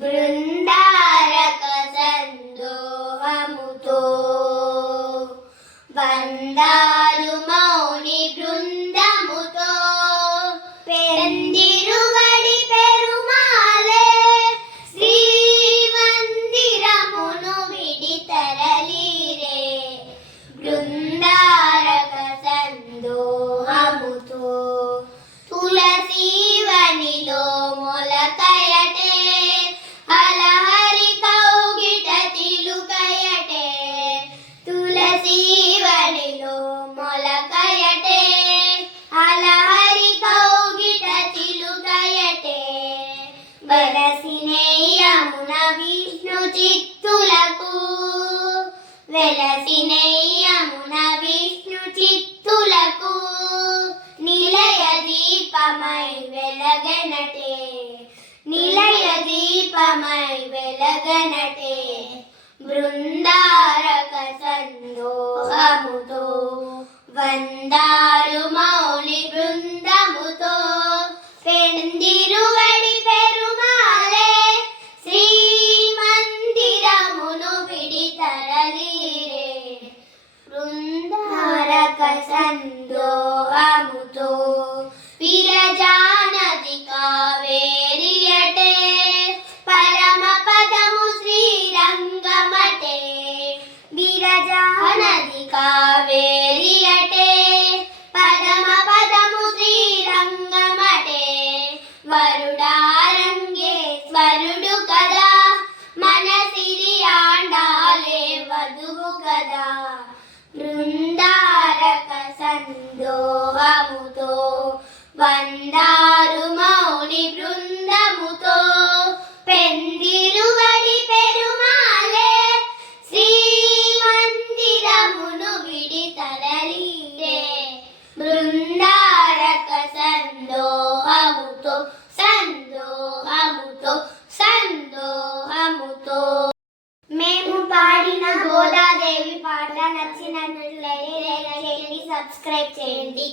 బృందారక సందోహముతో వందాలు మౌని బృందముతో పెందిరువడి పెరుమాలే శ్రీమందిరమును విడి తరలిరే బృందారక సందోహముతో తులసీవనిలో మొలకయటే అలహరి కౌగిట తిలుకయటే తులసీవనిలో మొలకయటే అలహరి కౌగిట తిలుకయటే వెలసినేయమున విష్ణు చిత్తులకు వెలసినేయమున విష్ణు చిత్తులకు నిలయ దీపమై వెలగనటే నిలయ దీపమై వెలగనటే బృందారక సందోహముతో వందారు మౌలి బృందముతో పెందిరువడి పెరుమాలే శ్రీమందిరమును విడి తరలిరే బృందారక సందోహముతో విరజానది కావేరియటే పరమ పదము శ్రీరంగమటే విరజానది కావేరియటే పరమ పదము శ్రీరంగమటే వరుడారంగేశ్వరుడు కదా మన సిరి ఆండాలే వధువు కదా బృందారక సందోహముతో వందారు మౌని బృందముతో పెందిరువడి పెరుమాలే శ్రీమందిరమును విడి తరలిరే బృందారక సందోహముతో సందోహముతో సందోహముతో. మేము పాడిన గోదాదేవి పాట నచ్చినట్లయితే సబ్స్క్రైబ్ చేయండి.